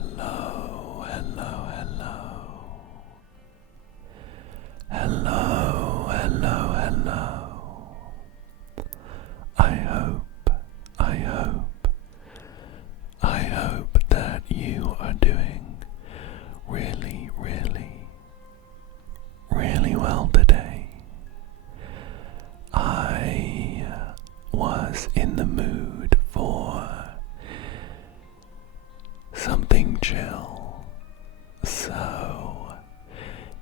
Hello, hello, hello. Hello, hello, hello. I hope, I hope, I hope that you are doing really, really, really well today. I was in the mood for something chill, so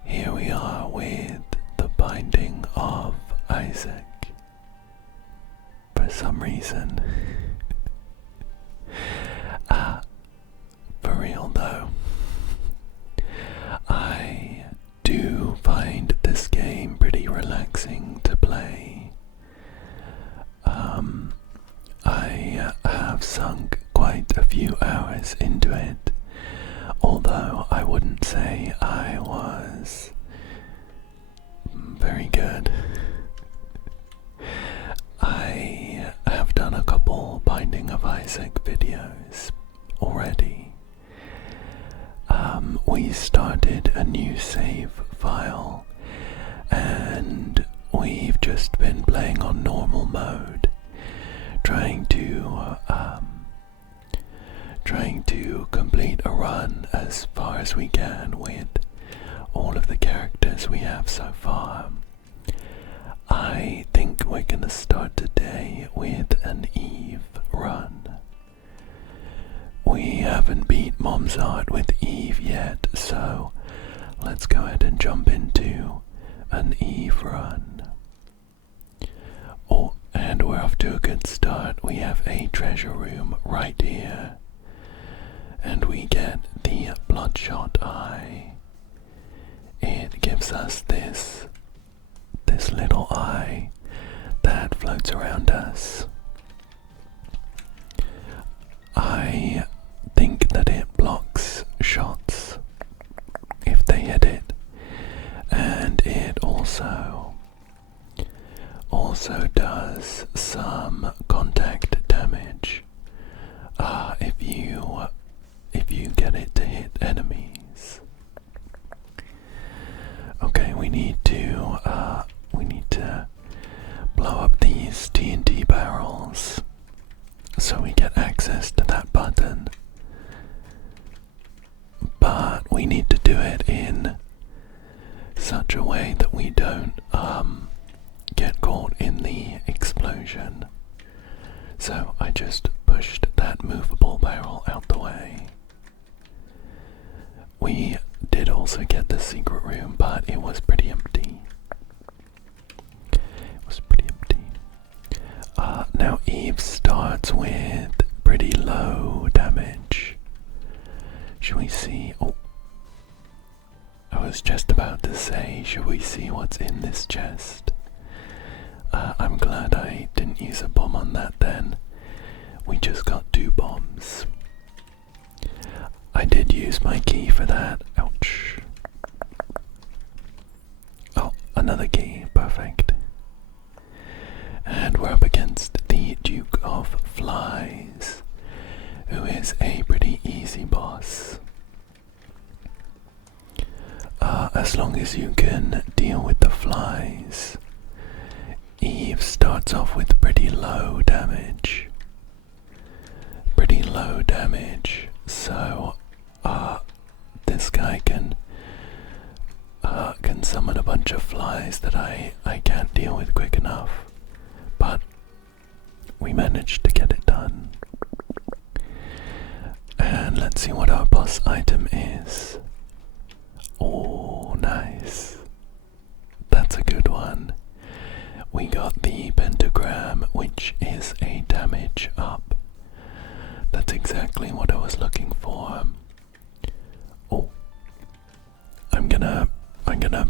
here we are with the Binding of Isaac. For some reason, for real though, I do find this game pretty relaxing to play. I have sunk quite a few hours into it, although I wouldn't say I was very good. I have done a couple Binding of Isaac videos already. We started a new save file and we've just been playing on normal mode, trying to complete a run as far as we can with all of the characters we have so far. I think we're gonna start today with an Eve run. We haven't beat Mom's Heart with Eve yet, so let's go ahead and jump into an Eve run. Oh, and we're off to a good start. We have a treasure room right here, and we get the bloodshot eye. It gives us this little eye that floats around us. I think that it blocks shots if they hit it, and it also does some contact damage if you get it to hit enemies. Okay, we need to blow up these TNT barrels so we get access to that button. But we need to do it in such a way that we don't get caught in the explosion. So I just pushed that movable barrel out the way. We did also get the secret room, but it was pretty empty. Now Eve starts with pretty low damage. Should we see? Oh, I was just about to say, should we see what's in this chest? I'm glad I didn't use a bomb on that then. We just got 2 bombs. I did use my key for that. Ouch. Oh, another key. Perfect. And we're up against the Duke of Flies, who is a pretty easy boss. As long as you can deal with the flies. Eve starts off with pretty low damage. So this guy can summon a bunch of flies that I can't deal with quick enough. But we managed to get it done. And let's see what our boss item is. Oh, nice. That's a good one. We got the pentagram, which is a damage up. That's exactly what I was looking for. Oh, I'm gonna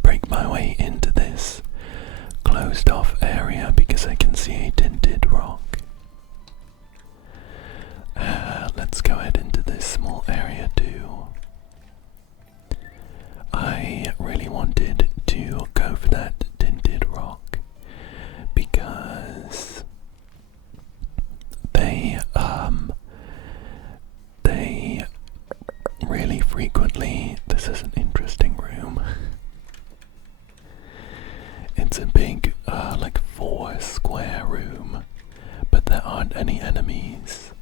break my way into this closed off area because I can see a tinted rock. Let's go ahead into this small area too. I really wanted to go for that tinted rock because they frequently. This is an interesting room. It's a big, like 4 square room, but there aren't any enemies.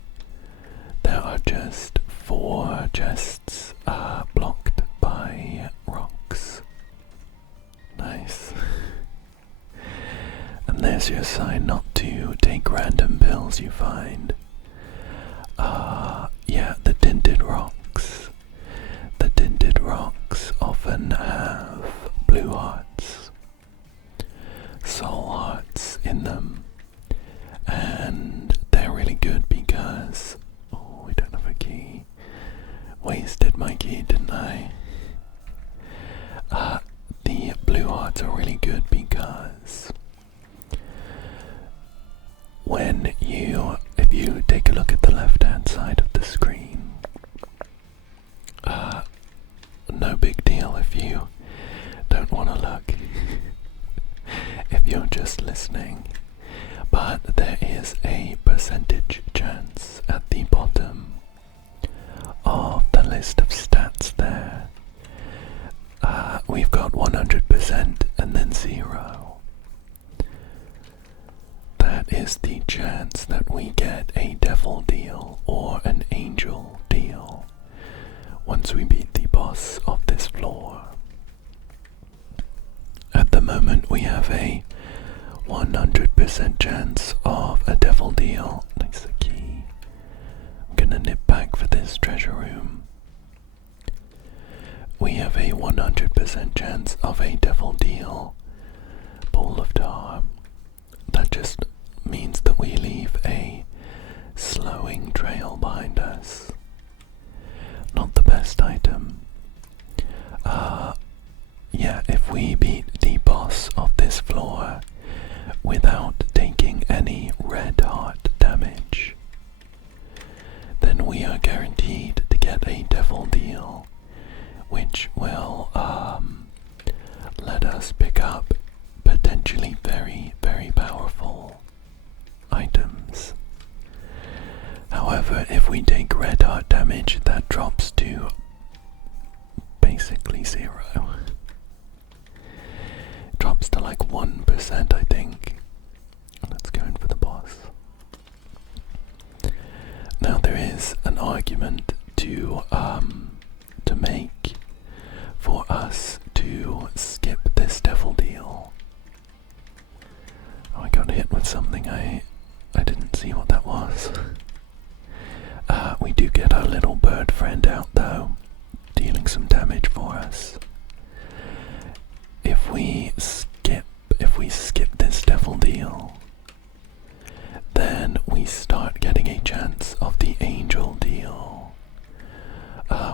There are just 4 chests, blocked by rocks. Nice. And there's your sign not to take random pills you find. Yeah, the tinted rocks. The tinted rocks often have blue hearts, soul hearts in them, and they're really good because... Oh, we don't have a key. Wasted my key, didn't I? The blue hearts are really good because if you take a look at the left-hand side of the screen, no big deal if you don't want to look, if you're just listening, but there is a percentage chance at the bottom of the list of stats there. We've got 100% and then 0. That is the chance that we get a devil deal or an angel deal once we beat the boss of this floor. At the moment we have a 100% chance of a devil deal. Nice, the key. I'm gonna nip back for this treasure room. We have a 100% chance of a devil deal. Ball of tar. That just means that we leave a slowing trail behind us. Not the best item. Yeah, if we beat the boss of this floor without taking any red heart damage, then we are guaranteed to get a devil deal, which will let us pick up potentially very, very powerful items. However, if we take red heart damage, that drops to basically 0. It drops to like 1%, I think. Let's go in for the boss. Now there is an argument to make for us to skip this devil deal. Oh, I got hit with something. I didn't see what that was. We do get our little bird friend out though, dealing some damage for us. If we skip this devil deal, then we start getting a chance of the angel deal,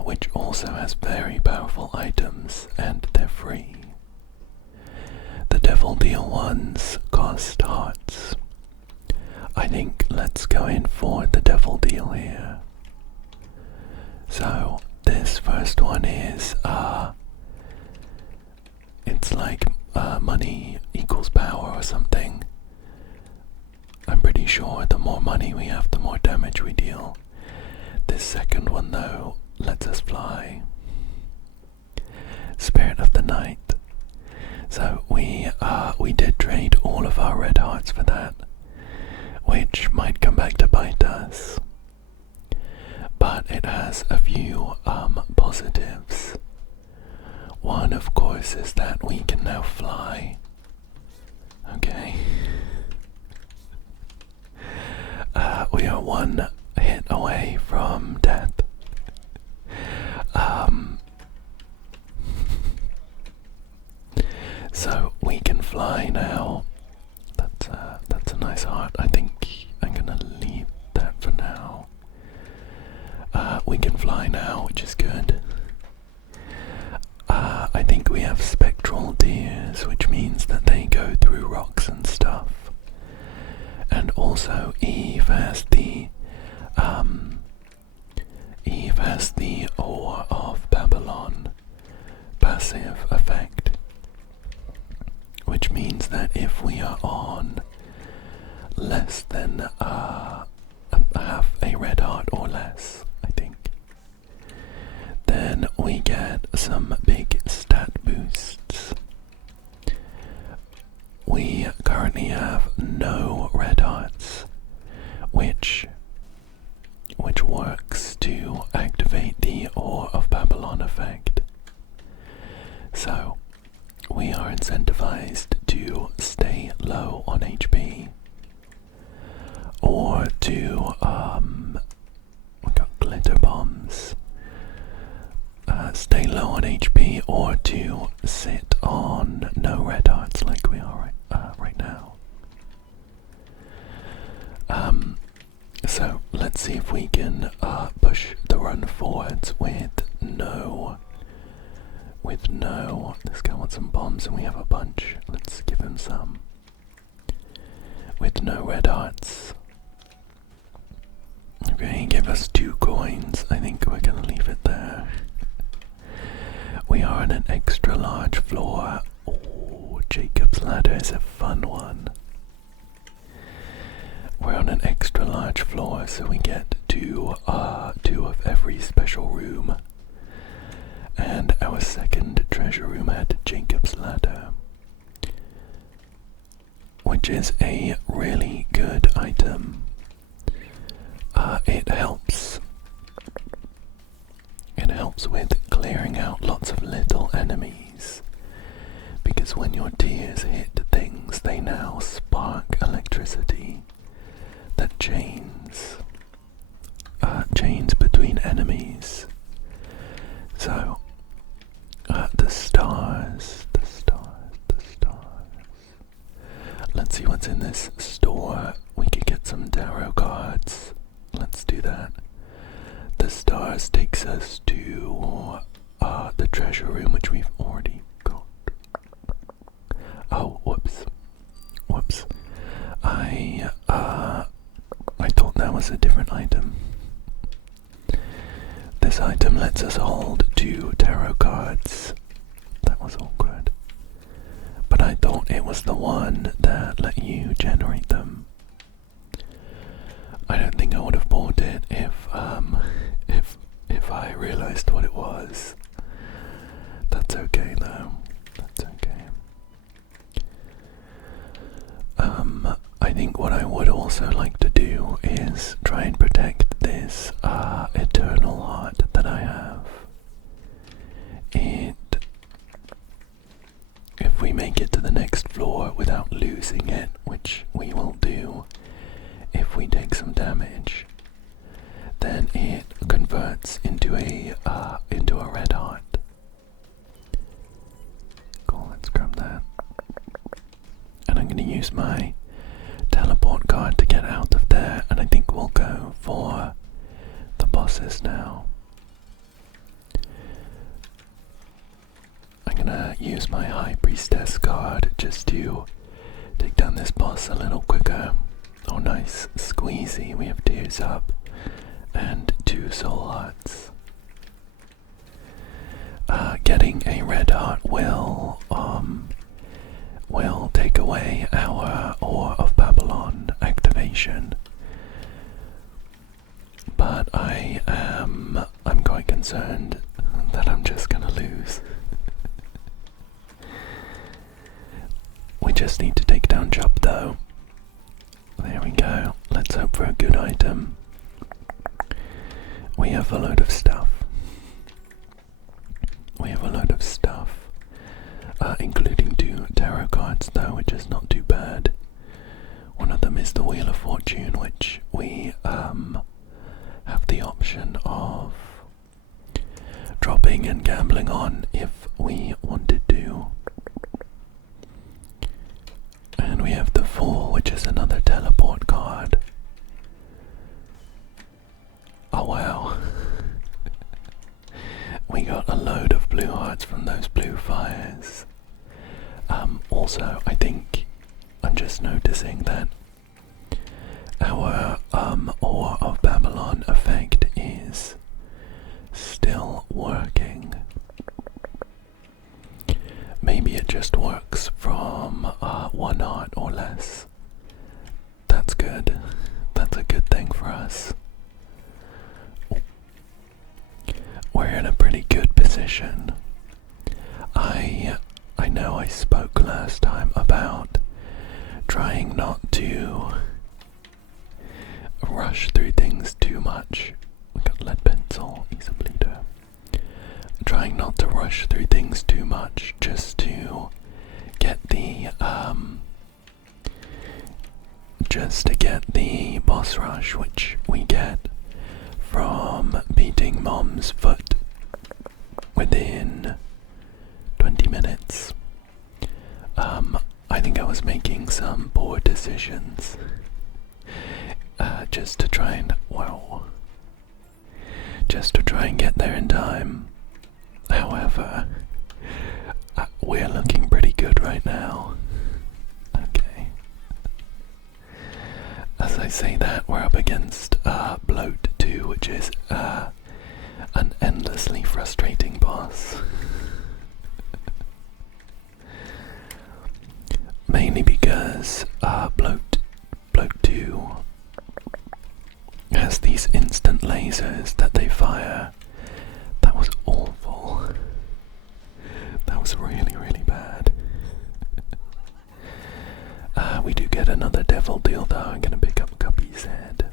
which also has very powerful items and they're free. The devil deal ones cost hearts. I think let's go in for the devil deal here. So this first one is it's like money equals power or something. I'm pretty sure the more money we have, the more damage we deal. This second one though lets us fly. Spirit of the night. So we did trade all of our red hearts for that, which might come back to bite us. But it has a few positives. One, of course, is that we can now fly. Okay. We are 1 hit away from death. So we can fly now. That's a nice heart. I think I'm gonna leave that for now. We can fly now, which is good. I think we have spectral deers, which means that they go through rocks and stuff. And also Eve has the Ore of Babylon passive effect, which means that if we are on less than half a red heart or less, I think, then works to activate the Ore of Babylon effect. So, we are incentivized to stay low on HP, or to, we got glitter bombs, stay low on HP, or to sit on no red hearts like we are right now. So let's see if we can push the run forwards with no. This guy wants some bombs, and we have a bunch. Let's give him some. With no red hearts. Okay, give us 2 coins. I think we're gonna leave it there. We are on an extra large floor. Oh, Jacob's ladder is a fun one. We're on an extra large floor, so we get two of every special room. And our second treasure room had Jacob's ladder, which is a really good item. It helps with clearing out lots of little enemies, because when your tears hit things, they now spark electricity that chains between enemies. So, the stars. Let's see what's in this store. We could get some tarot cards. Let's do that. The stars takes us to the treasure room, which we've already got. Oh, whoops. I thought that was a different item. This item lets us hold 2 tarot cards. That was awkward. But I thought it was the one that let you generate them. I don't think I would have bought it if I realized what it was. That's okay though. That's okay. I think what I would also like to do is try and protect this eternal heart that I have. If we make it to the next floor without losing it, which we will do if we take some damage, then it converts into a red heart. Cool, let's grab that. And I'm going to use my teleport card to get out of there, and I think we'll go for the bosses now. I'm gonna use my High Priestess card just to take down this boss a little quicker. Oh nice, squeezy, we have tears up and 2 soul hearts. Getting a red heart will take away our Ore of Babylon activation. But I'm quite concerned that I'm just gonna lose. We just need to take down Chub though. There we go. Let's hope for a good item. We have a load of stuff. Including 2 tarot cards though, which is not too bad. One of them is the Wheel of Fortune, which we have the option of dropping and gambling on if we wanted to. And we have the Fool, which is another teleport card. Oh wow. We got a load of blue hearts from those blue fires. Also, I think I'm just noticing that our Ore of Babylon effect is still working. Maybe it just works from 1 heart or less. That's good. That's a good thing for us. We're in a pretty good position. I know I spoke last time about trying not to rush through things too much rush through things too much just to get the boss rush, which we get from beating Mom's foot within 20 minutes. I think I was making some poor decisions just to try and get there in time. However, we're looking pretty good right now. Okay. As I say that, we're up against Bloat 2, which is an endlessly frustrating boss. Mainly because Bloat 2 has these instant lasers that they fire. That was awful. That was really, really bad. We do get another devil deal though. I'm gonna pick up Guppy's head.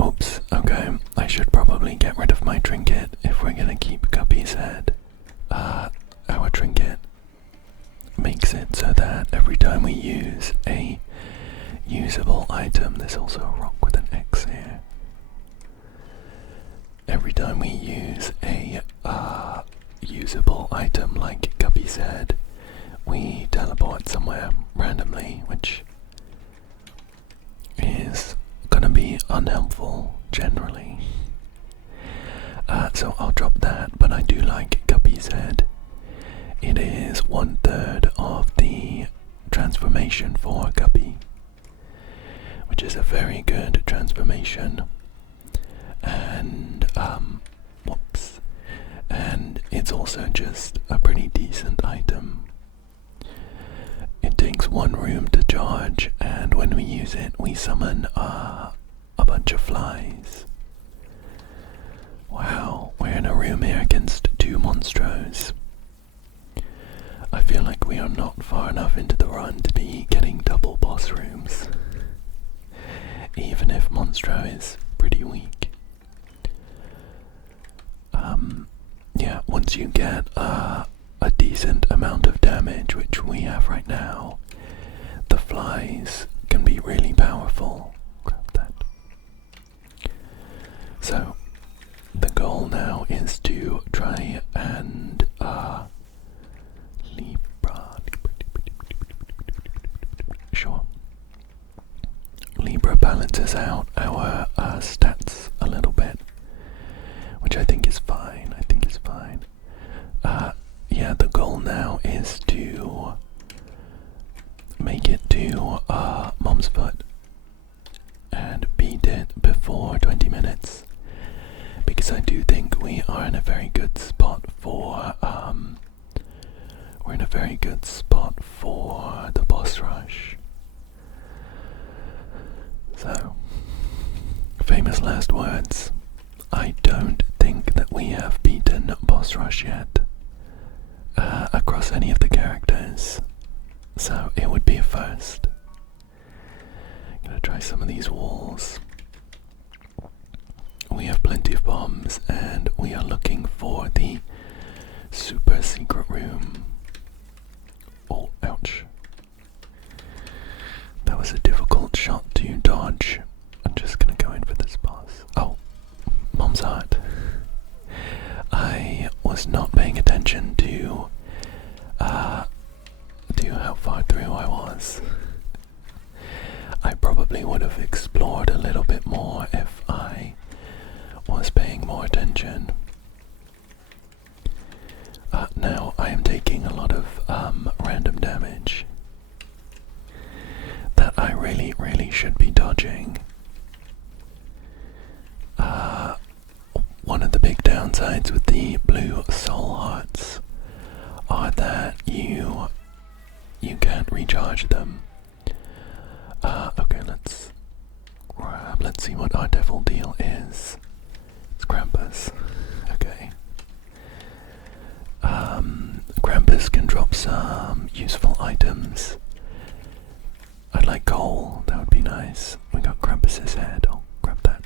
Oops, okay. I should probably get rid of my trinket if we're gonna keep Guppy's head. Our trinket makes it so that every time we use a usable item, there's also a rock with an X here. Every time we use a usable item like Guppy's head, we teleport somewhere randomly, which is gonna be unhelpful generally. So I'll drop that, but I do like Guppy's head. It is 1/3 of the transformation for Guppy, which is a very good transformation. And whoops. And it's also just a pretty decent item. It takes 1 room to charge, and when we use it, we summon a bunch of flies. Wow, we're in a room here against 2 monstros. I feel like we are not far enough into the run to be getting double boss rooms, even if Monstro is pretty weak. Yeah, once you get a decent amount of damage, which we have right now, the flies can be really powerful. Grab that. So, the goal now is to try and Libra balances out our stats a little bit, which I think is fine. Yeah, the goal now is to make it to Mom's foot and beat it before 20 minutes, because I do think we are in a very good spot for the boss rush. So, famous last words. I don't think that we have beaten boss rush yet across any of the characters, so it would be a first. I'm gonna try some of these walls. We have plenty of bombs, and we are looking for the super secret room. Oh, ouch. That was a difficult shot to dodge. I'm just gonna go in for this boss. Oh, Mom's heart. I was not paying attention to how far through I was. I probably would have explored a little bit more if I was paying more attention. Now I am taking a lot of random damage that I really should be dodging. One of the big downsides with the blue soul hearts are that you can't recharge them. Okay, let's see what our devil deal is. It's Krampus. Okay. Krampus can drop some useful items. I'd like coal, that would be nice. We got Krampus's head, I'll grab that.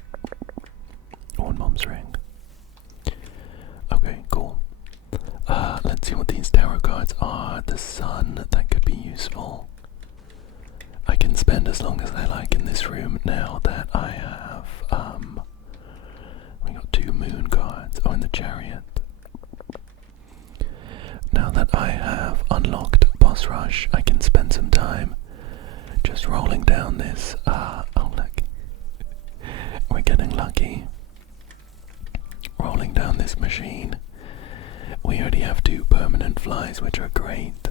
Oh, and Mom's ring. unlocked boss rush, I can spend some time just rolling down this. Oh look, we're getting lucky. Rolling down this machine. We already have 2 permanent flies, which are great.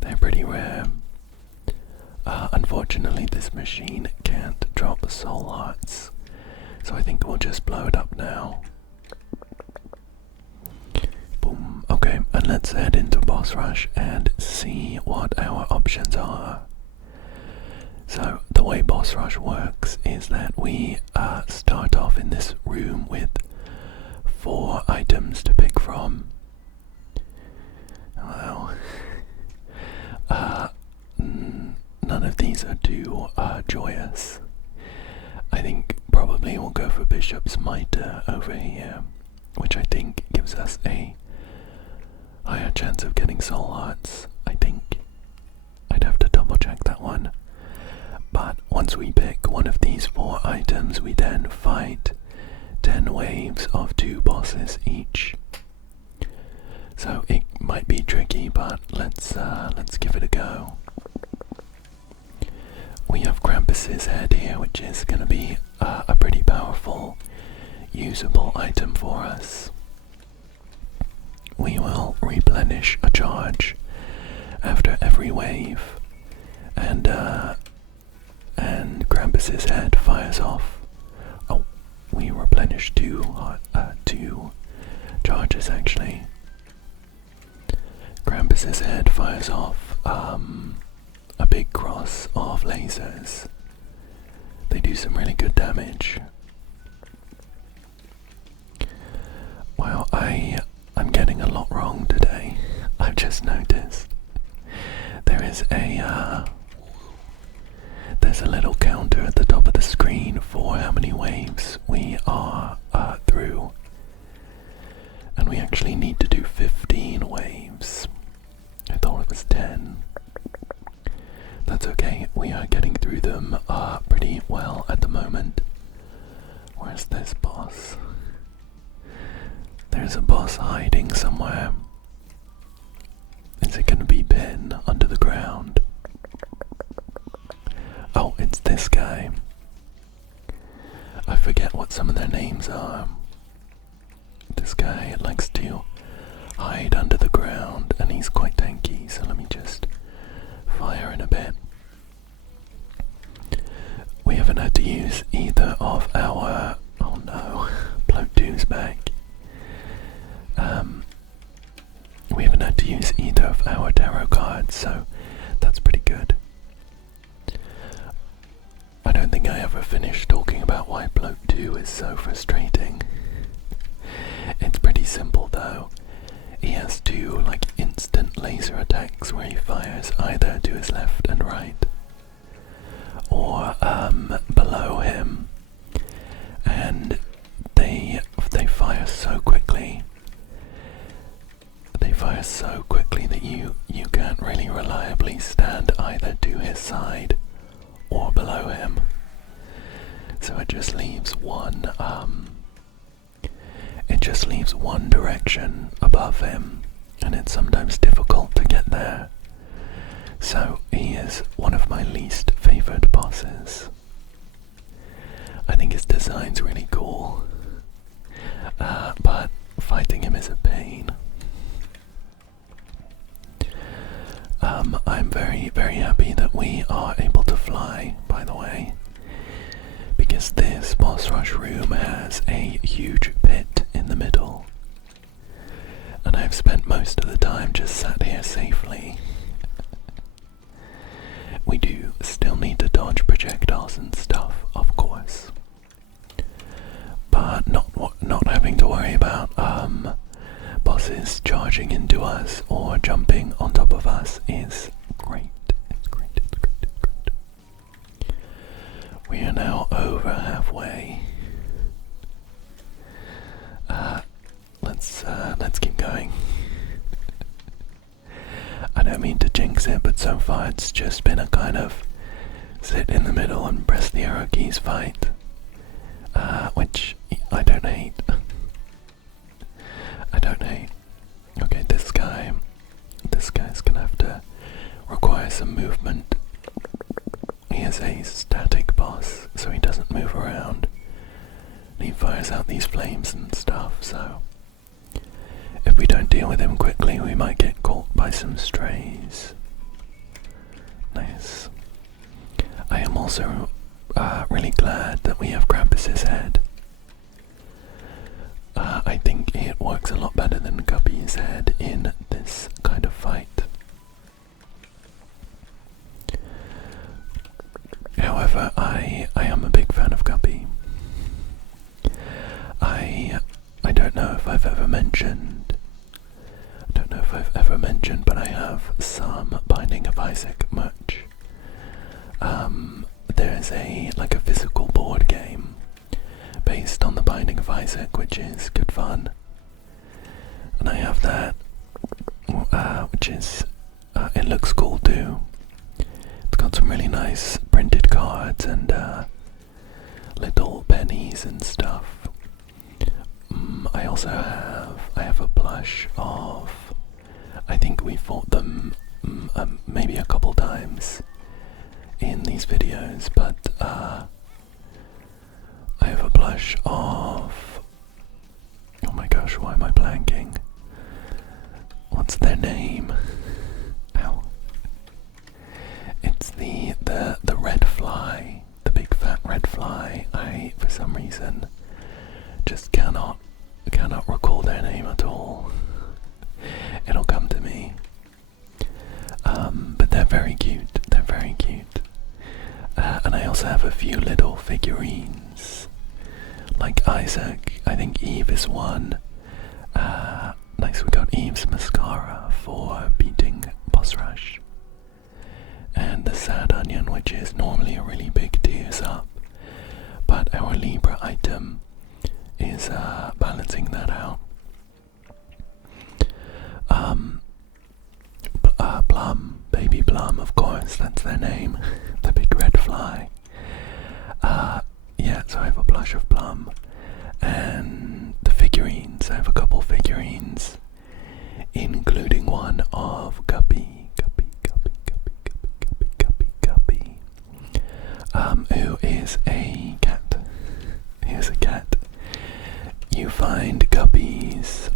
They're pretty rare. Unfortunately, this machine can't drop soul hearts, so I think we'll just blow it up now. Boom. Okay, and let's head into boss rush and see what our options are. So the way boss rush works is that we start off in this room with 4 items to pick from. Wow. None of these are too joyous. I think probably we'll go for Bishop's Mitre over here, which I think gives us a higher chance of getting soul hearts. I think I'd have to double check that one. But once we pick one of these 4 items, we then fight 10 waves of 2 bosses each. So it might be tricky, but let's give it a go. We have Krampus's head here, which is going to be a pretty powerful, usable item for us. We will replenish a charge after every wave, and Krampus's head fires off. Oh, we replenish 2 charges actually. Krampus's head fires off a big cross of lasers. They do some really good damage. Wow, I'm getting a lot wrong today. I've just noticed. There's a little counter at the top of the screen for how many waves we are through. And we actually need to do 15 waves. I thought it was 10. That's okay, we are getting through them pretty well at the moment. Where's this boss? There's a boss hiding somewhere. Is it gonna be Ben under the ground? Oh, it's this guy. I forget what some of their names are. This guy likes to hide under the ground, and he's quite tanky, so let me just fire in a bit. We haven't had to use either of our... oh no, Bloat 2's back. We haven't had to use either of our tarot cards, so that's pretty good. I don't think I ever finished talking about why Bloat 2 is so frustrating. It's pretty simple though. He has 2 like instant laser attacks where he fires either to his left and right or below him, and they fire so quickly. They fire so quickly that you can't really reliably stand either to his side or below him. So it just leaves one direction above him, and it's sometimes difficult to get there. So he is one of my least favored bosses. I think his design's really cool, but fighting him is a pain. I'm very, very happy that we are able to fly, by the way, because this boss rush room has a huge pit in the middle, and I've spent most of the time just sat here safely. We do still need to dodge projectiles and stuff, of course, but not having to worry about bosses charging into us or jumping on top of us is great. It's great, it's great, it's great. We are now over halfway. Let's keep going. I don't mean to jinx it, but so far it's just been a kind of sit in the middle and press the arrow keys fight, which I don't hate. tries out these flames and stuff, so if we don't deal with him quickly, we might get caught by some strays. Nice. I am also really glad that we have Krampus's head. I think it works a lot better than Guppy's head in this kind of fight. However, I am a big fan of Guppy. I don't know if I've ever mentioned, but I have some Binding of Isaac merch. There's a physical board game based on the Binding of Isaac, which is good fun, and I have that, which is it looks cool too. It's got some really nice printed cards and little pennies and stuff. I have a plush of, I think we fought them maybe a couple times in these videos, but I have a plush of, oh my gosh, why am I blanking? What's their name? Ow. It's the red fly, the big fat red fly. I, for some reason, just cannot recall their name at all. It'll come to me. But they're very cute. They're very cute. And I also have a few little figurines, like Isaac. I think Eve is one. Nice, we got Eve's mascara for beating boss rush, and the sad onion, which is normally a really big tears up, but our Libra item is balancing that out. Plum, baby Plum, of course, that's their name, the big red fly. Yeah, so I have a blush of Plum, and the figurines, I have a couple figurines, including one of Guppy, who is a cat. Here's a cat. You find Guppies,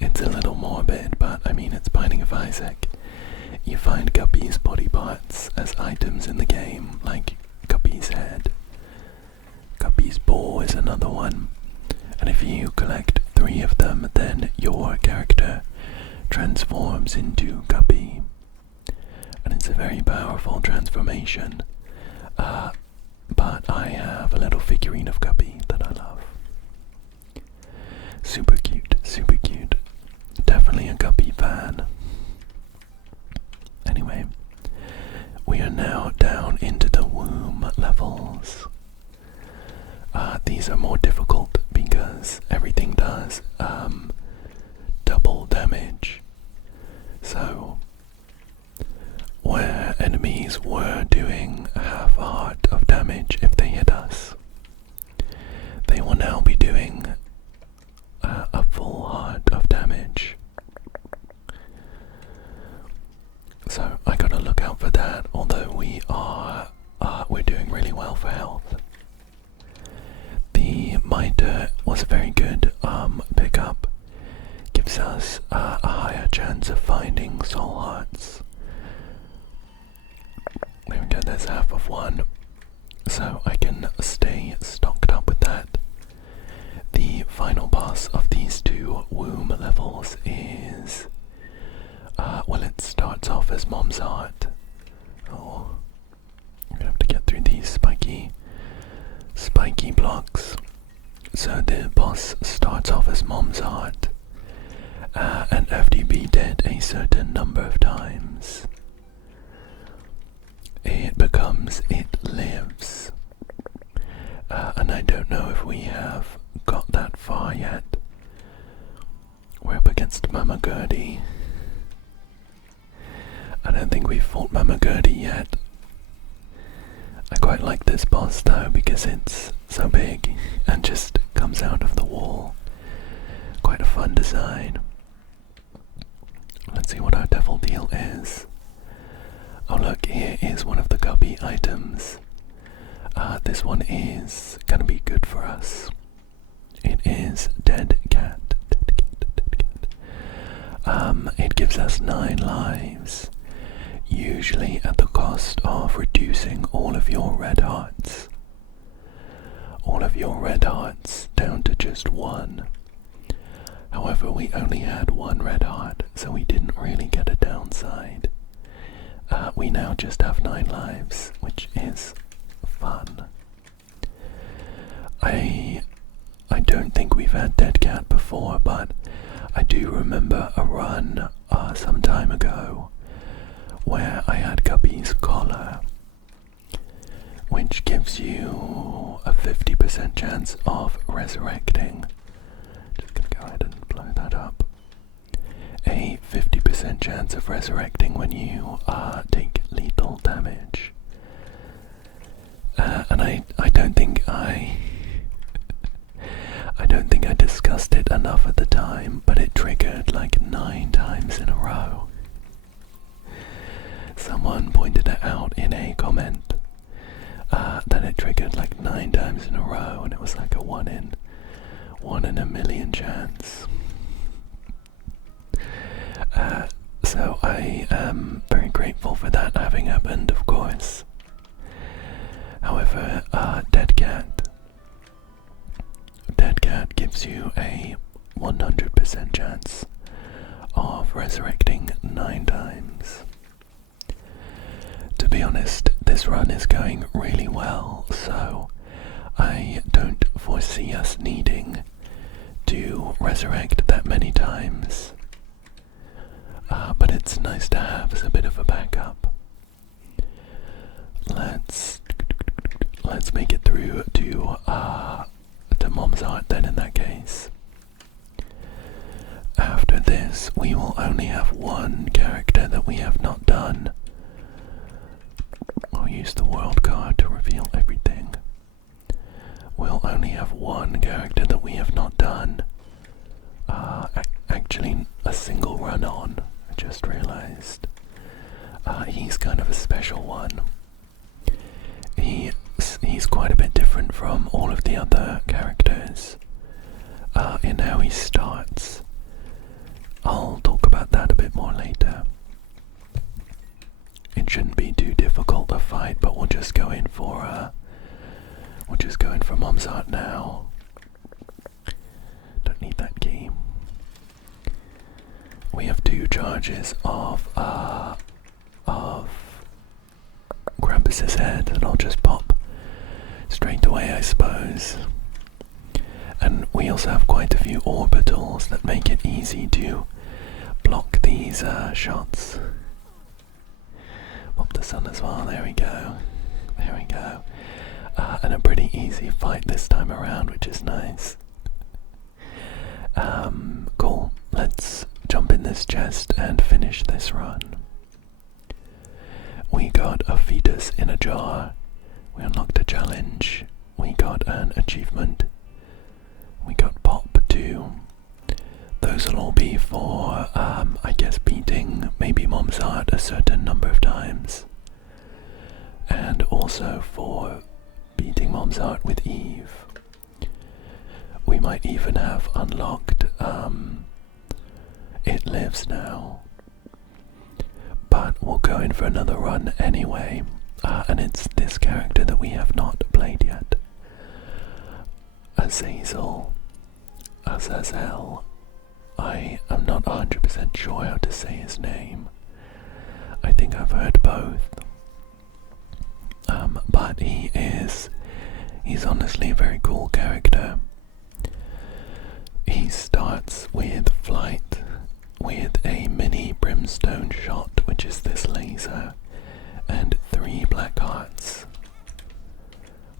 it's a little morbid, but I mean, it's Binding of Isaac. You find Guppy's body parts as items in the game, like Guppy's head. Guppy's ball is another one, and if you collect 3 of them, then your character transforms into Guppy, and it's a very powerful transformation. But I have a little figurine of Guppy that I love. Super cute, super cute. Definitely a Guppy fan. Anyway, we are now down into the womb levels. These are more difficult because everything does double damage. So, where enemies were doing half a heart of damage if they hit us, they will now be doing a full heart of damage. So I gotta look out for that, although we're doing really well for health. The Mitre was a very good pickup. Gives us a higher chance of finding soul hearts. There we go, there's half of one. So I can stay stocked up with that. The final boss of these 2 womb levels is, well, it starts off as Mom's Heart. Oh, I'm gonna have to get through these spiky blocks. So the boss starts off as Mom's Heart, and after you beat it a certain number of times, it lives. And I don't know if we have got that far yet. We're up against Mama Gertie. I don't think we've fought Mama Gertie yet. I quite like this boss though because it's so big and just comes out of the wall. Quite a fun design. Let's see what our devil deal is. Oh look, here is one of the Guppy items. This this one is gonna be good for us. It is Dead Cat. It gives us 9 lives, usually at the cost of reducing all of your red hearts. All of your red hearts down to just 1. However, we only had 1 red heart, so we didn't really get a downside. We now just have 9 lives, which is fun. I don't think we've had Dead Cat before, but I do remember a run some time ago where I had Guppy's Collar, which gives you a 50% chance of resurrecting. Just gonna go ahead and blow that up. A 50% chance of resurrecting when you take lethal damage. And I don't think I discussed it enough at the time, but it triggered like 9 times in a row. Someone pointed it out in a comment that it triggered like 9 times in a row, and it was like a 1 in a million chance. So I am very grateful for that having happened, of course. However, Dead Cat gives you a 100% chance of resurrecting 9 times. To be honest, this run is going really well, so I don't foresee us needing to resurrect that many times. But it's nice to have as a bit of a backup. Let's make it through to Mom's Art then in that case. After this, we will only have 1 character that we have not done. I'll use the world card to reveal everything. We'll only have 1 character that we have not done. Actually, a single run on, I just realized. He's kind of a special one. He's quite a bit different from all of the other characters in how he starts. I'll talk about that a bit more later. It shouldn't be too difficult to fight, but we'll just go in for Mom's Art now. Don't need that key. We have 2 charges of Krampus's head, and I'll just pop straight away, I suppose. And we also have quite a few orbitals that make it easy to block these shots. Pop the sun as well, there we go. There we go. And a pretty easy fight this time around, which is nice. Cool. Let's jump in this chest and finish this run. We got a fetus in a jar. We unlocked a challenge. We got an achievement. We got Pop 2. Those will all be for, I guess, beating maybe Mom's Art a certain number of times. And also for beating Mom's Art with Eve. We might even have unlocked It Lives now. But we'll go in for another run anyway. And it's this character that we have not played yet. Azazel. Azazel. I am not 100% sure how to say his name. I think I've heard both. But he's honestly a very cool character. He starts with flight, with a mini brimstone shot, which is this laser, and 3 black hearts.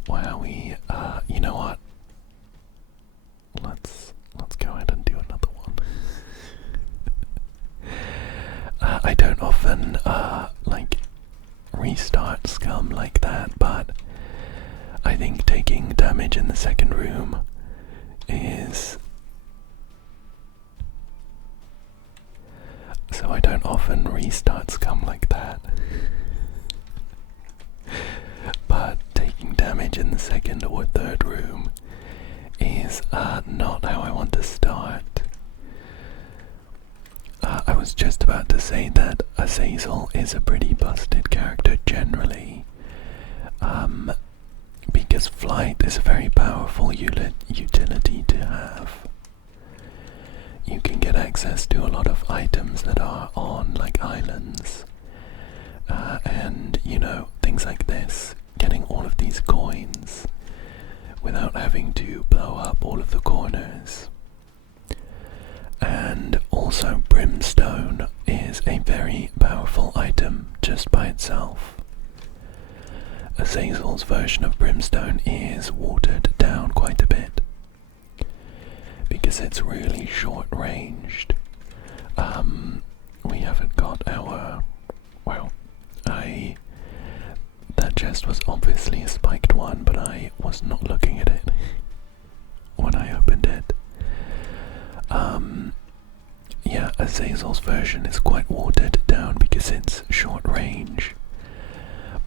Wow, you know what? Let's go ahead and do another one. I don't often restart Scum like that, but I think taking damage in the second room is... So I don't often restart Scum like that. But taking damage in the second or third room is not how I want to start. I was just about to say that Azazel is a pretty busted character generally, because flight is a very powerful utility to have. You can get access to a lot of items that are on like islands, and you know, things like this, getting all of these coins without having to blow up all of the corners. And also brimstone is a very powerful item just by itself. Azazel's version of brimstone is watered down quite a bit because it's really short ranged. We haven't got our, well, that chest was obviously a spiked one, but I was not looking at it when I opened it. Yeah, Azazel's version is quite watered down because it's short range,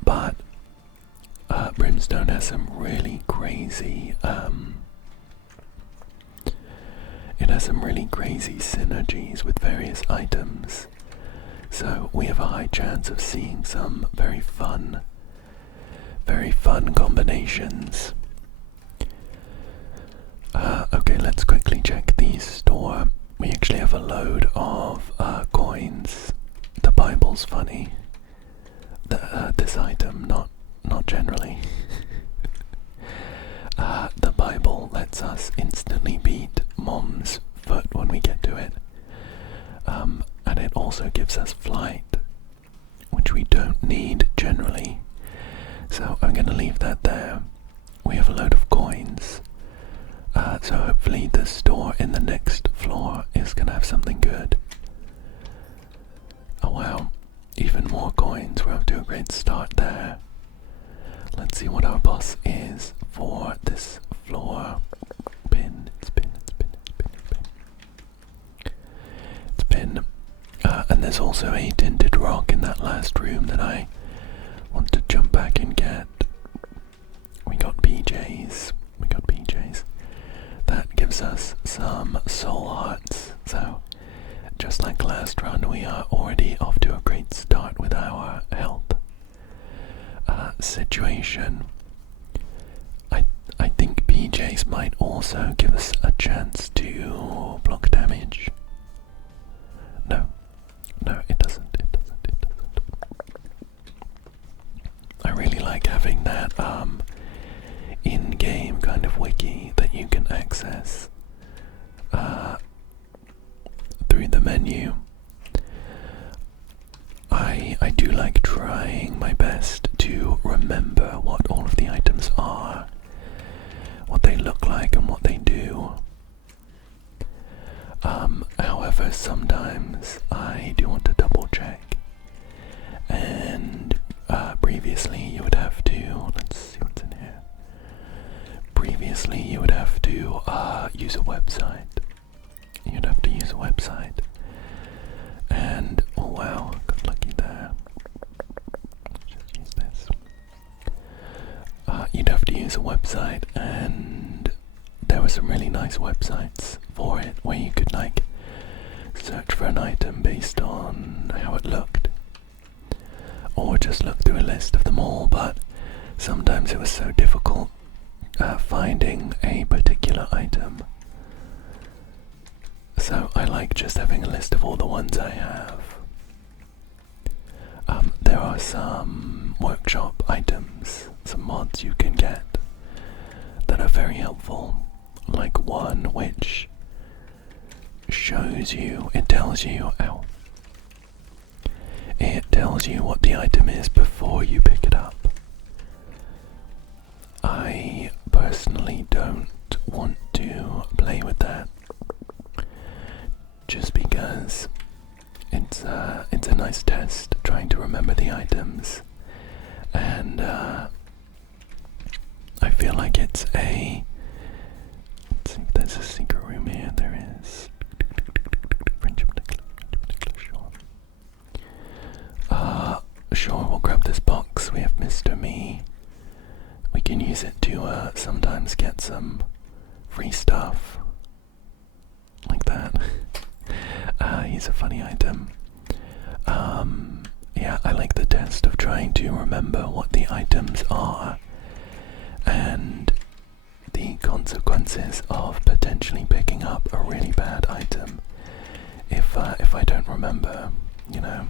but brimstone has some really crazy, it has some really crazy synergies with various items, so we have a high chance of seeing some very fun combinations. Okay, let's quickly check the store. We actually have a load of coins. The Bible's funny. This item, not generally. The Bible lets us instantly beat Mom's foot when we get to it. And it also gives us flight, which we don't need generally. So I'm going to leave that there. We have a load of coins. So hopefully the store in the next floor is going to have something good. Oh wow, even more coins. We're up to a great start there. Let's see what our boss is for this floor. It's pin. And there's also a tinted rock in that last room that I want to jump back and get. We got PJs. That gives us some soul hearts. So, just like last run, we are already off to a great start with our health situation. I think PJs might also give us a chance to block damage. No, it doesn't. I really like having that in-game kind of wiki that you can access through the menu. I do like trying my best to remember what all of the items are, what they look like and what they do. However, sometimes I do want to double check, and previously you would have to, let's see what's in here. Previously you would have to use a website. You'd have to use a website. And, oh wow, got lucky there. Let's just use this. You'd have to use a website, and there were some really nice websites for it where you could like search for an item based on how it looked, or just look through a list of them all, but sometimes it was so difficult finding a particular item. So I like just having a list of all the ones I have. There are some workshop items, some mods you can get that are very helpful, like one which shows you, it tells you what the item is before you pick it up. I personally don't want to play with that, just because it's a nice test trying to remember the items, and I feel like it's a, let's see if there's a secret room here. There is. Sure, we'll grab this box. We have Mr. Me. We can use it to sometimes get some free stuff. Like that. He's a funny item. Yeah, I like the test of trying to remember what the items are and the consequences of potentially picking up a really bad item if I don't remember, you know.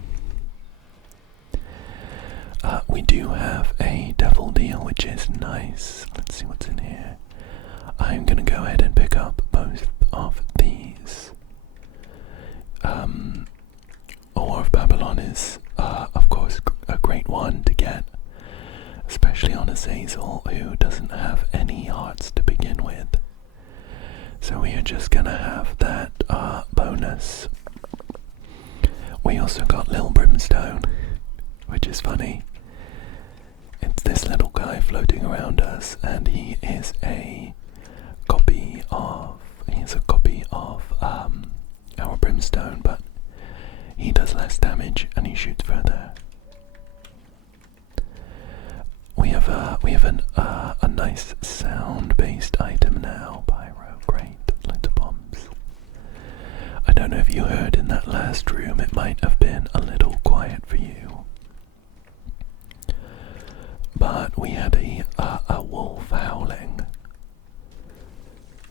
We do have a devil deal, which is nice. Let's see what's in here. I'm gonna go ahead and pick up both of these. Ore of Babylon is, of course, a great one to get, especially on Azazel, who doesn't have any hearts to begin with. So we are just gonna have that bonus. We also got Lil Brimstone, which is funny. It's this little guy floating around us, and he is a copy of our Brimstone, but he does less damage and he shoots further. We have a nice sound-based item now. Pyro, great, loads of bombs. I don't know if you heard in that last room, it might have been a little quiet for you. But we had a wolf howling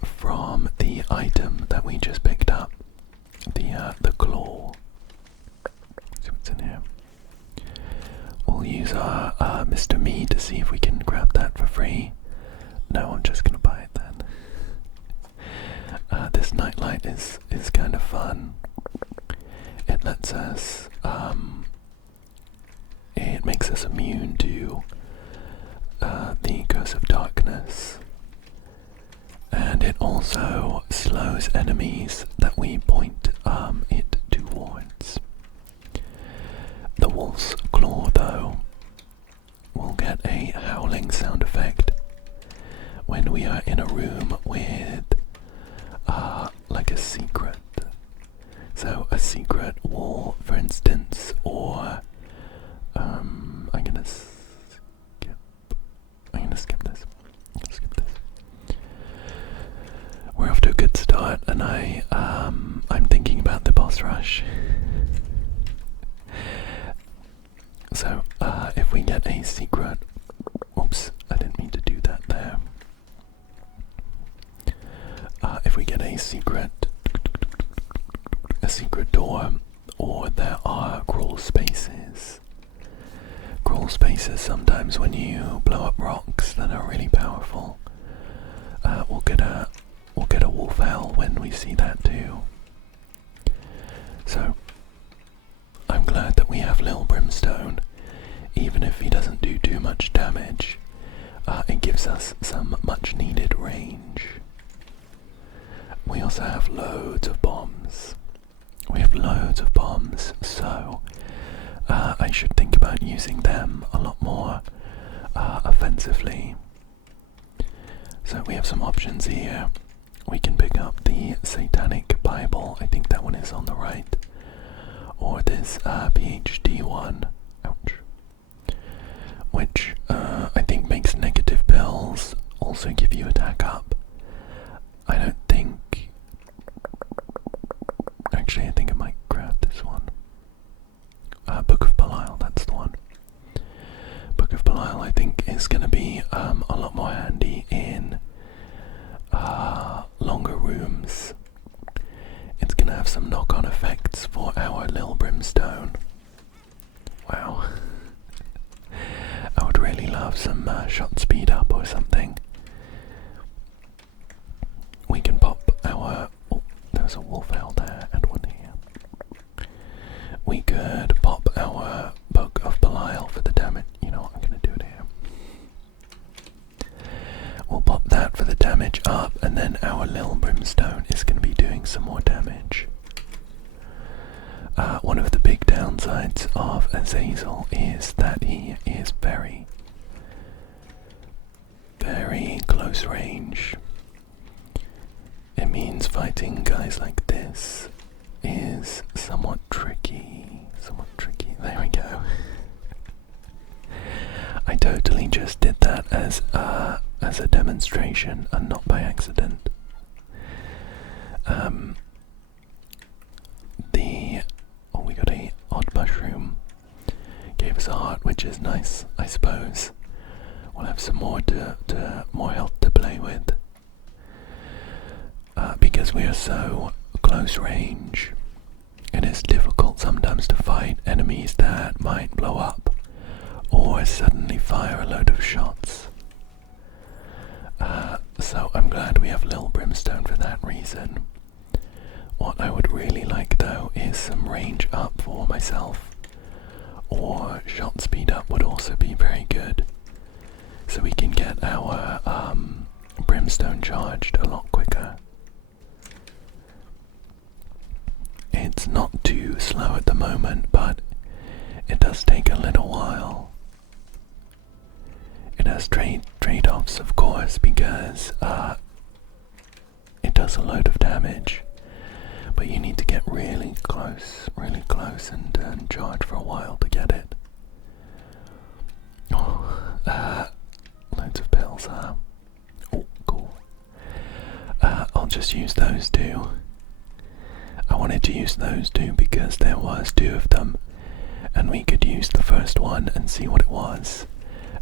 from the item that we just picked up, the claw. Let's see what's in here. We'll use our Mr. Me to see if we can grab that for free. No, I'm just gonna buy it then. This nightlight is kind of fun. It lets us, it makes us immune to the curse of darkness, and it also slows enemies that we point it towards. The wolf's claw, though, will get a howling sound effect when we are in a room with like a secret. So a secret wall, for instance, or I'm gonna skip this. We're off to a good start, and I'm thinking about the boss rush. So if we get a secret, oops, I didn't mean to do that there. If we get a secret door, or there are crawl spaces. Crawl spaces, sometimes when you blow up rocks that are really powerful, we'll get a wolf howl when we see that too. So I'm glad that we have Lil Brimstone. Even if he doesn't do too much damage, it gives us some much needed range. We also have loads of bombs. So I should think about using them a lot more offensively. So we have some options here. We can pick up the Satanic Bible, I think that one is on the right, or this PhD one, ouch, which I think makes negative pills also give you attack up. I don't think, actually I think I might grab this one. Book of Belial, that's the one. Book of Belial I think is going to be a lot more handy in longer rooms. It's going to have some knock-on effects for our Lil Brimstone. Wow. I would really love some shot speed up or something. We can pop our... Oh, there's a wolf owl there and one here. We could pop our Book of Belial for the damage. You know what, I'm going to do it here. We'll pop that for the damage up, and then our Lil Brimstone is going to be doing some more damage. One of the big downsides of Azazel is that he is very, very close range. It means fighting guys like this is somewhat tricky. There we go. I totally just did that as a demonstration and not by accident. We got a odd mushroom. Gave us a heart, which is nice, I suppose. We'll have some more more health to play with. Because we are so close range, it is difficult sometimes to fight enemies that might blow up or suddenly fire a load of shots. So I'm glad we have Lil Brimstone for that reason. What I would really like though is some range up for myself, or shot speed up would also be very good, so we can get our Brimstone charged a lot quicker. It's not too slow at the moment, but it does take a little while. It has trade-offs, of course, because it does a load of damage, but you need to get really close and charge for a while to get it. Loads of pills, oh, cool. I'll just use those two. I wanted to use those two because there was two of them, and we could use the first one and see what it was,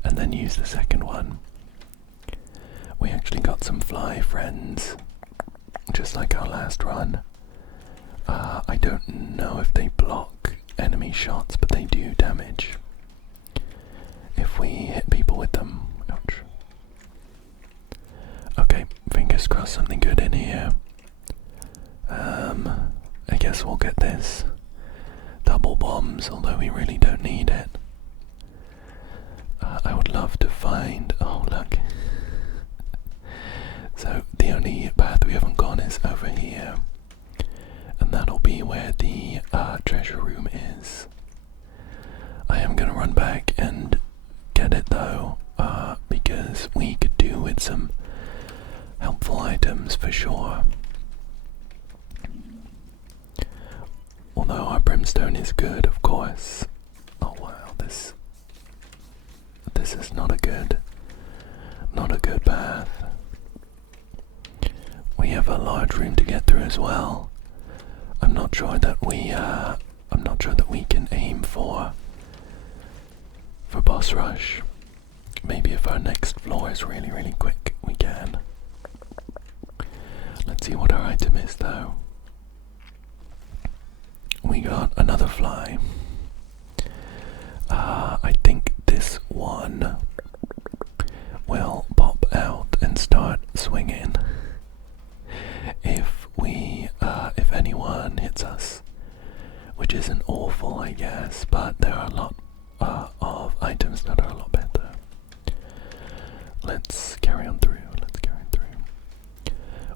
and then use the second one. We actually got some fly friends, just like our last run. I don't know if they block enemy shots, but they do damage if we hit people with them. Ouch. Okay, fingers crossed something good in here. I guess we'll get this double bombs, although we really don't need it. I would love to find... oh look. So the only path we haven't gone is over here, and that'll be where the treasure room is. I am gonna run back and get it though, because we could do with some helpful items for sure. Although our brimstone is good, of course. Oh wow, this is not a good path. We have a large room to get through as well. I'm not sure that we can aim for boss rush. Maybe if our next floor is really quick, we can. Let's see what our item is though. We got another fly. I think this one will pop out and start swinging if anyone hits us, which isn't awful, I guess, but there are a lot of items that are a lot better. Let's carry on through.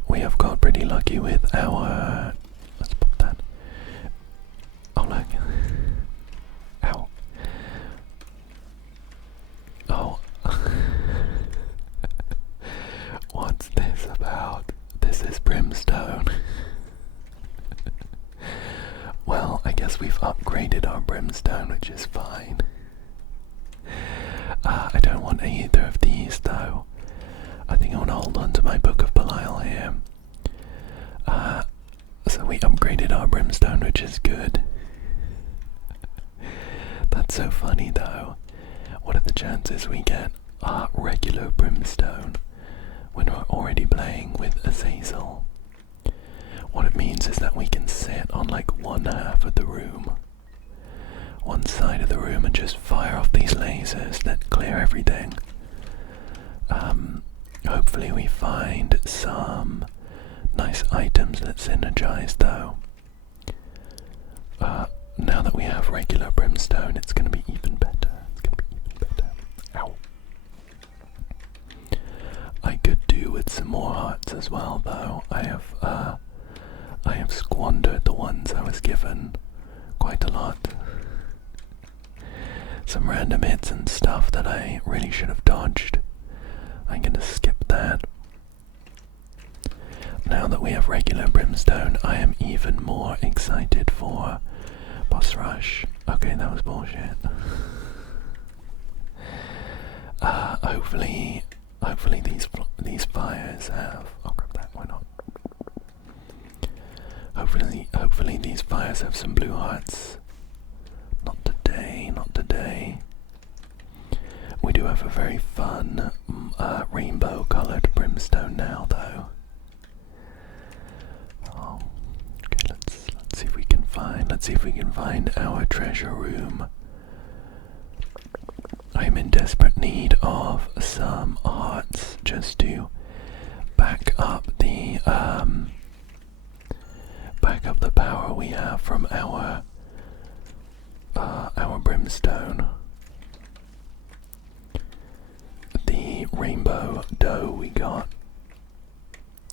We have got pretty lucky with our... let's pop that. Oh look. Ow. Oh. What's this about? This is brimstone. Well, I guess we've upgraded our brimstone, which is fine. I don't want either of these though. I think I want to hold on to my Book of Belial here. So we upgraded our brimstone, which is good. That's so funny though. What are the chances we get regular brimstone when we're already playing with Azazel? What it means is that we can sit on like one half of the room, one side of the room, and just fire off these lasers that clear everything. Hopefully we find some nice items that synergize though. Now that we have regular brimstone, it's going to be even better. Ow. I could do with some more hearts as well though. I have squandered the ones I was given quite a lot. Some random hits and stuff that I really should have dodged. I'm gonna skip that. Now that we have regular brimstone, I am even more excited for boss rush. Okay, that was bullshit. Hopefully these fires have. I'll grab that. Why not? Hopefully these fires have some blue hearts. Not today. Not today. We do have a very fun rainbow-colored brimstone now, though. Oh, okay. Let's see if we can find. Let's see if we can find our treasure room. I'm in desperate need of some hearts just to back up the power we have from our brimstone. The rainbow dough we got.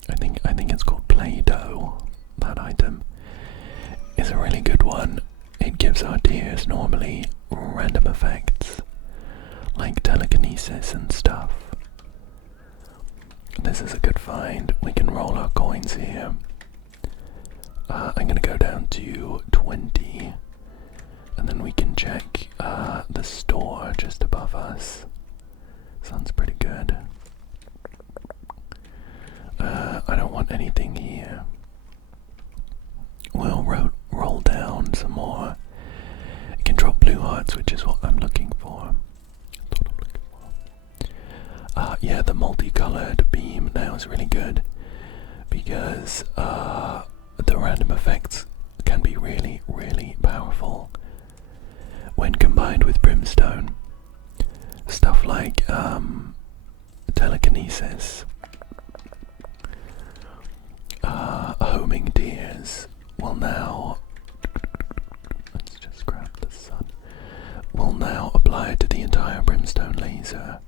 I think it's called Play-Doh. That item is a really good one. It gives our tears normally random effects, like telekinesis and stuff. This is a good find. We can roll our coins here. I'm gonna go down to 20, and then we can check the store just above us. Sounds pretty good. I don't want anything here. We'll roll down some more. It can drop blue hearts, which is what I'm looking for. Yeah, the multicolored beam now is really good because the random effects can be really, really powerful when combined with brimstone. Stuff like telekinesis, homing tears will now, let's just grab the sun, will now apply to the entire brimstone laser.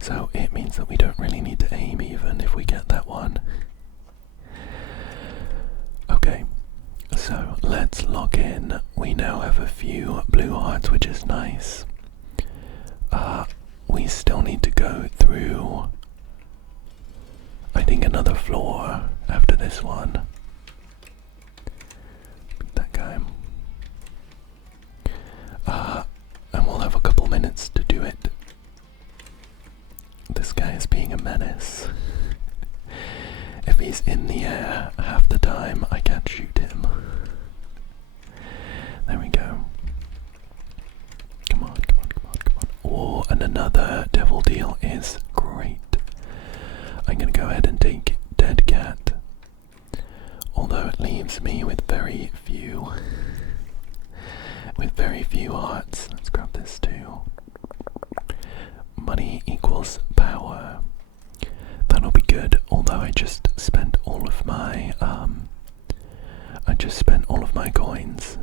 So it means that we don't really need to aim even if we get that one. Okay, so let's log in. We now have a few blue hearts, which is nice. We still need to go through, I think, another floor after this one. Beat that guy. And we'll have a couple minutes to do it. This guy is being a menace. If he's in the air half the time, I can't shoot him. There we go. Come on, come on, come on, come on. Oh, and another devil deal is great. I'm gonna go ahead and take Dead Cat. Although it leaves me with very few hearts. Let's grab this too. Money equals power. That'll be good. Although I just spent all of my coins.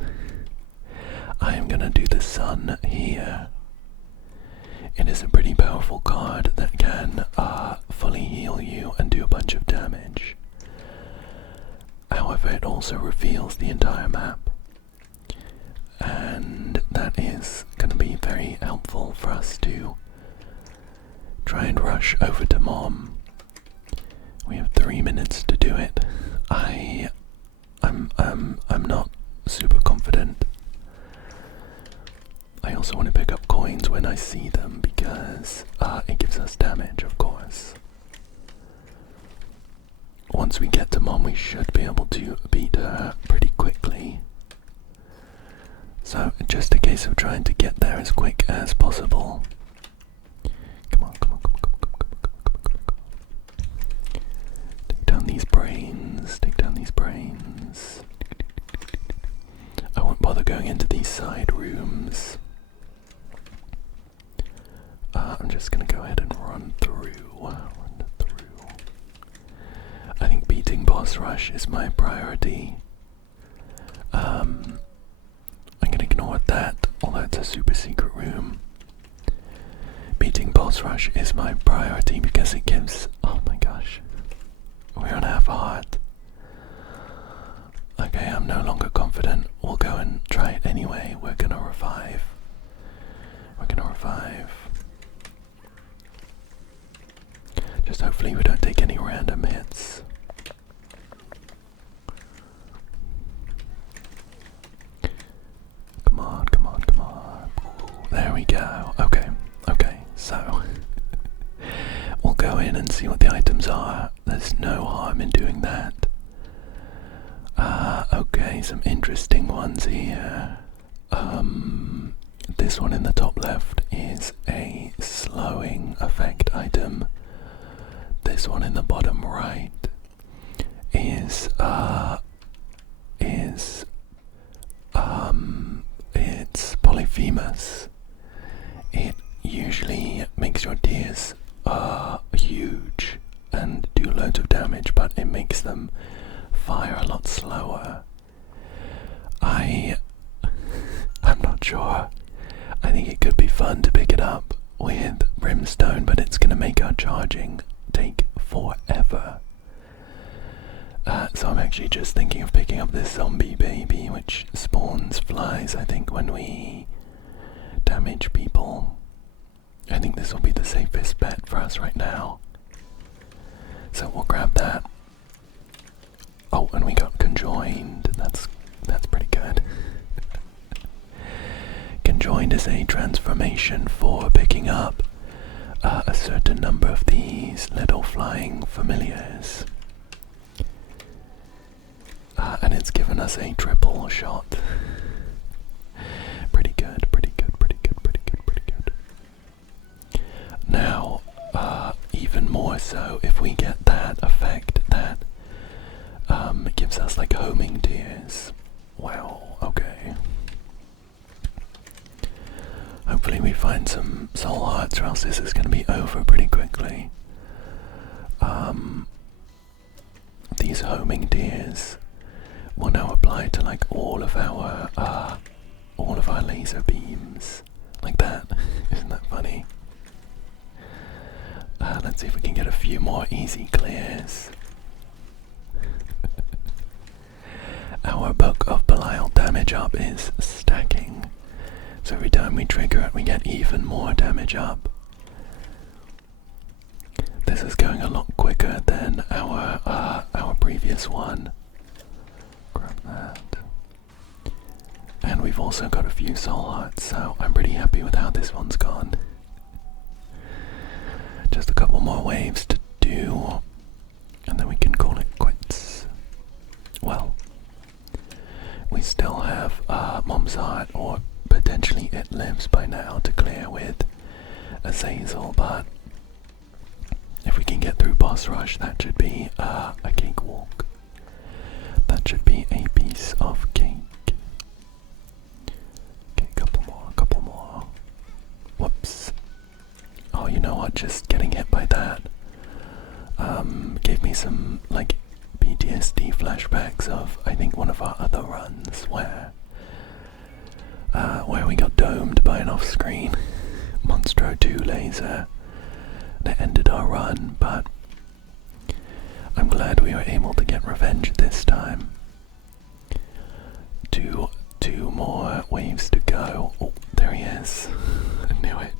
I am gonna do the sun here. It is a pretty powerful card that can fully heal you and do a bunch of damage. However, it also reveals the entire map, and that is going to be very helpful for us to try and rush over to Mom. We have 3 minutes to do it. I'm not super confident. I also want to pick up coins when I see them because it gives us damage, of course. Once we get to Mom, we should be able to beat her pretty quickly. So, just a case of trying to get there as quick as possible. Come on, come on, come on, come on, come on, come on, come on, come on. Take down these brains, take down these brains. I won't bother going into these side rooms. I'm just gonna go ahead and run through. I think beating boss rush is my priority. I'm gonna ignore that, although it's a super secret room. Beating boss rush is my priority because it gives, oh my gosh, we're on half a heart. Okay, I'm no longer confident. We'll go and try it anyway. We're gonna revive. We're gonna revive. Just hopefully we don't take any random hits. Come on, come on, come on. There we go. Okay, okay, so go in and see what the items are. There's no harm in doing that. Okay, some interesting ones here. This one in the top left is a slowing effect item. This one in the bottom right is it's Polyphemus. It usually makes your tears huge and do loads of damage, but it makes them fire a lot slower. I'm not sure. I think it could be fun to pick it up with Brimstone, but it's gonna make our charging take forever. So I'm actually just thinking of picking up this zombie baby, which spawns flies, I think, when we damage people. I think this will be the safest bet for us right now. So we'll grab that. Oh, and we got conjoined. That's pretty good. Conjoined is a transformation for picking up a certain number of these little flying familiars. And it's given us a triple shot. Pretty good, pretty good, pretty good, pretty good, pretty good. Now, even more so if we get that effect that gives us like homing tears. Wow, okay. Hopefully we find some soul hearts, or else this is going to be over pretty quickly. These homing tears will now apply to like all of our laser beams, like that. Isn't that funny? Let's see if we can get a few more easy clears. Our Book of Belial damage up is stacking, so every time we trigger it we get even more damage up. This is going a lot quicker than our previous one. Grab that. And we've also got a few soul hearts, so I'm pretty happy with how this one's gone. Just a couple more waves to do, and then we can call it quits. Well, we still have Mom's Heart, or potentially It Lives by now, to clear with Azazel, but if we can get through boss rush, that should be a cakewalk. That should be a piece of cake. Okay, couple more. Whoops. Oh, you know what? Just getting hit by that gave me some like PTSD flashbacks of, I think, one of our other runs where we got domed by an off-screen Monstro 2 laser that ended our run, but I'm glad we were able to get revenge this time. Two more waves to go. Oh, there he is. I knew it.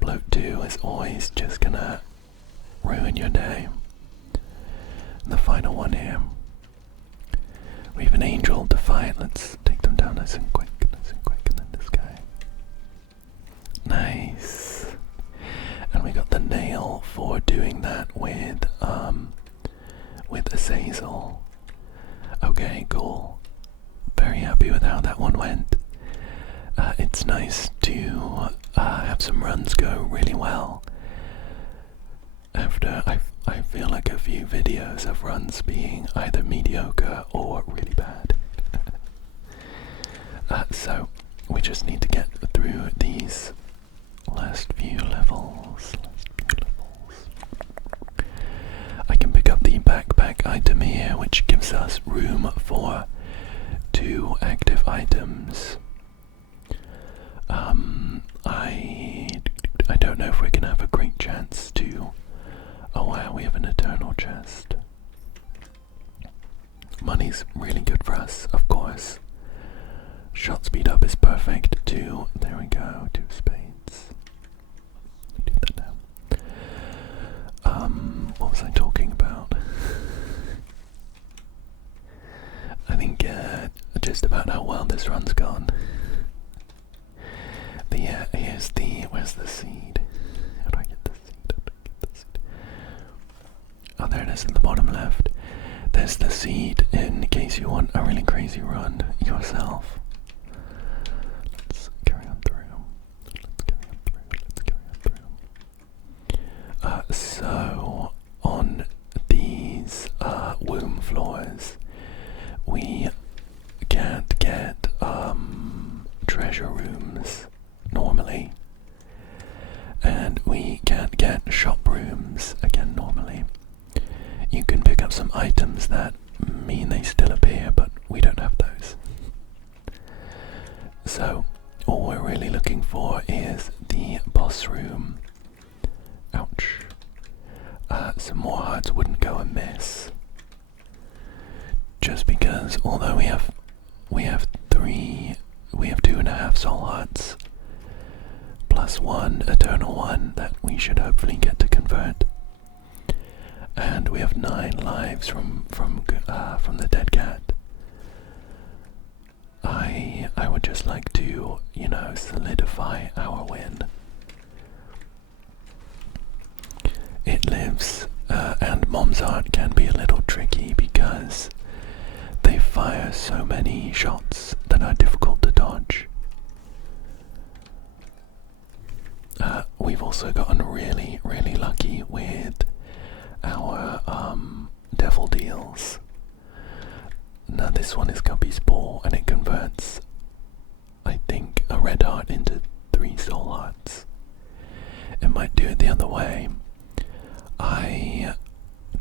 Bloat 2 is always just gonna ruin your day. And the final one here. We have an angel to fight. Let's take them down nice and quick, and then this guy. Nice. And we got the nail for doing that with Azazel. Okay, cool. Very happy with how that one went. It's nice to have some runs go really well after I feel like a few videos of runs being either mediocre or really bad. So we just need to get through these last few levels. I can pick up the backpack item here, which gives us room for 2 active items. I don't know if we're gonna have a great chance to. Oh wow, we have an eternal chest. Money's really good for us, of course. Shot speed up is perfect too. There we go, 2 spades. Do that now. What was I talking about? I think just about how well this run's gone. Where's the seed? How do I get Oh, there it is at the bottom left. There's the seed in case you want a really crazy run yourself. Let's carry on through. So, on these womb floors, we can't get treasure rooms normally. And we can't get shop rooms again normally. You can pick up some items that mean they still appear, but we don't have those. So all we're really looking for is the boss room. Ouch. Some more hearts wouldn't go amiss. Just because although we have 2.5 soul hearts plus 1 eternal one that we should hopefully get to convert, and we have 9 lives from the dead cat. I would just like to, solidify our win. It lives, and Mom's art can be a little tricky because they fire so many shots that are difficult to dodge. We've also gotten really, really lucky with our devil deals. Now this one is Guppy's Ball, and it converts, I think, a red heart into 3 soul hearts. It might do it the other way. I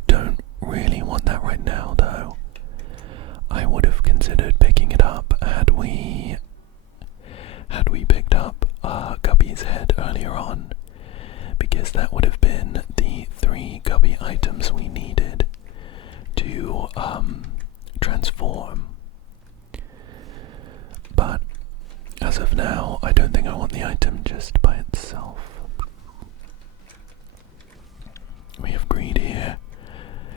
don't really want that right now, though. I would have considered picking it up had we picked up Guppy's head earlier on, because that would have been the 3 Guppy items we needed to transform. But as of now, I don't think I want the item just by itself. We have greed here.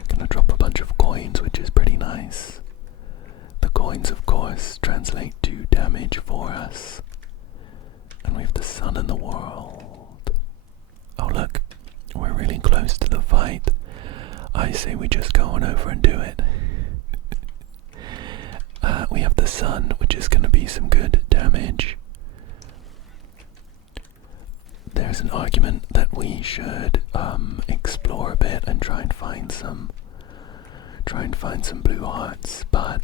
Gonna drop a bunch of coins, which is pretty nice. The coins, of course, translate to damage for us. And we have the sun in the world. Oh look, we're really close to the fight. I say we just go on over and do it. We have the sun, which is going to be some good damage. There's an argument that we should explore a bit and try and find some blue hearts, but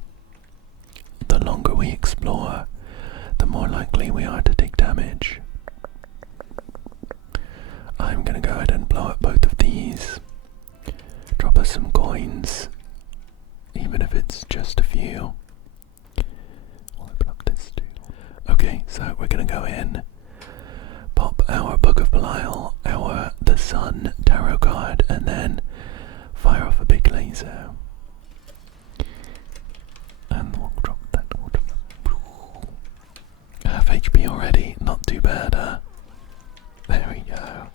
the longer we explore, the more likely we are to take damage. I'm gonna go ahead and blow up both of these. Drop us some coins, even if it's just a few. We'll open up this too. Okay, so we're gonna go in, pop our Book of Belial, the Sun tarot card, and then fire off a big laser. And we'll drop that. Half HP already, not too bad, huh? There we go.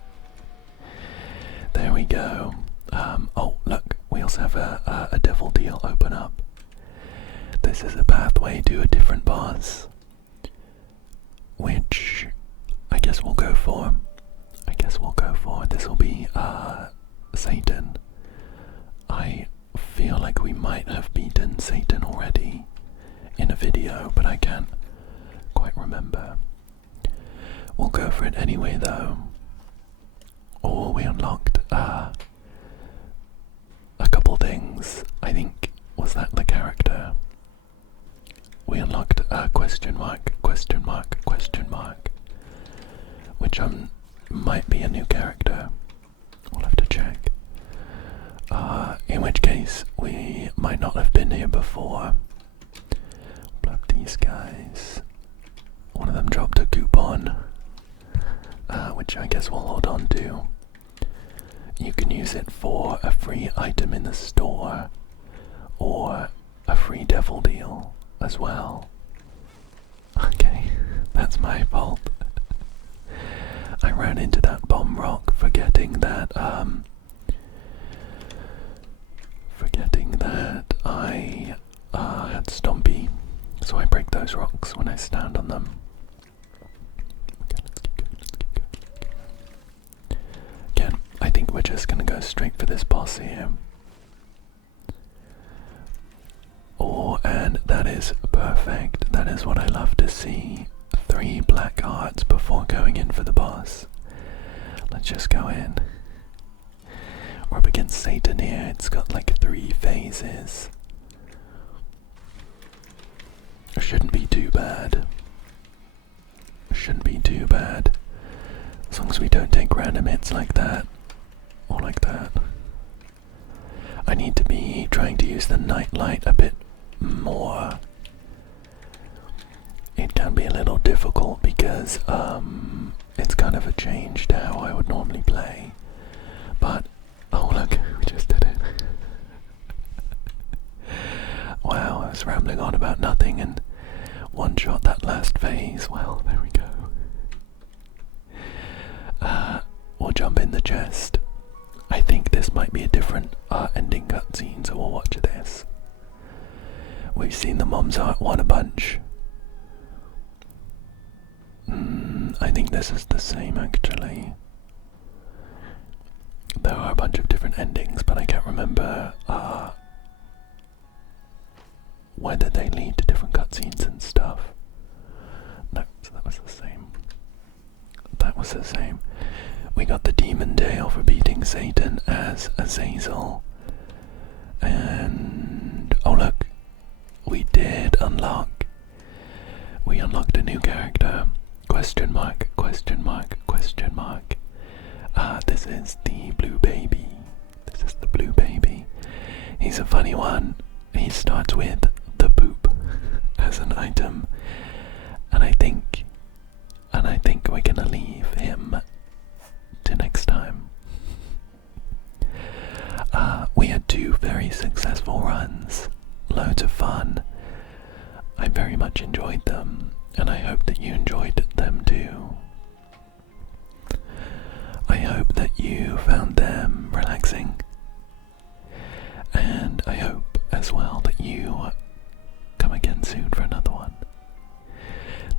There we go. Oh, look, we also have a devil deal open up. This is a pathway to a different boss, which I guess we'll go for. This will be Satan. I feel like we might have beaten Satan already in a video, but I can't quite remember. We'll go for it anyway, though. Oh, we unlocked a couple things. I think, was that the character? We unlocked a question mark, which might be a new character. We'll have to check. In which case, we might not have been here before. Blow up these guys. One of them dropped a coupon, which I guess we'll hold on to. You can use it for a free item in the store, or a free devil deal as well. Okay, that's my fault. I ran into that bomb rock, forgetting that I had Stompy, so I break those rocks when I stand on them. Okay, let's keep going. Again, I think we're just gonna go straight for this boss here. And that is perfect. That is what I love to see. 3 black hearts before going in for the boss. Let's just go in. We're up against Satan here. It's got like 3 phases. It shouldn't be too bad. Shouldn't be too bad. As long as we don't take random hits like that. Or like that. I need to be trying to use the nightlight a bit more. It can be a little difficult because it's kind of a change to how I would normally play. But oh look, we just did it. Wow, I was rambling on about nothing and one shot that last phase. Well, there we go. We'll jump in the chest. I think this might be a different ending cutscene, so we'll watch this. We've seen the Mom's Art one a bunch. I think this is the same actually. There are a bunch of different endings, but I can't remember whether they lead to different cutscenes and stuff. No, so that was the same. That was the same. We got the demon tail for beating Satan as Azazel. And oh look, we did unlock. We unlocked a new character. Question mark, question mark, question mark. This is the blue baby. This is the blue baby. He's a funny one. He starts with the poop as an item. And I think we're gonna leave him to next time. We had 2 very successful runs. Loads of fun. I very much enjoyed them, and I hope that you enjoyed them too. I hope that you found them relaxing, and I hope as well that you come again soon for another one.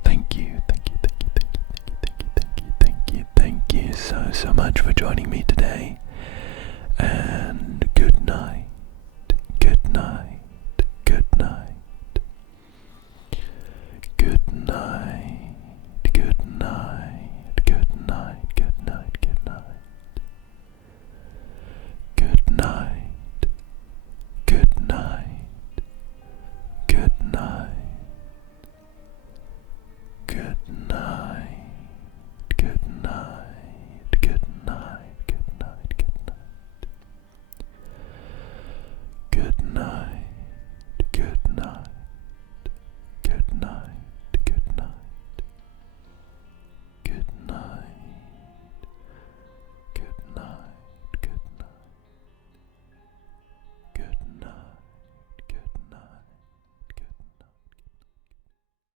Thank you, thank you, thank you, thank you, thank you, thank you, thank you, thank you so much for joining me today, and good night, good night.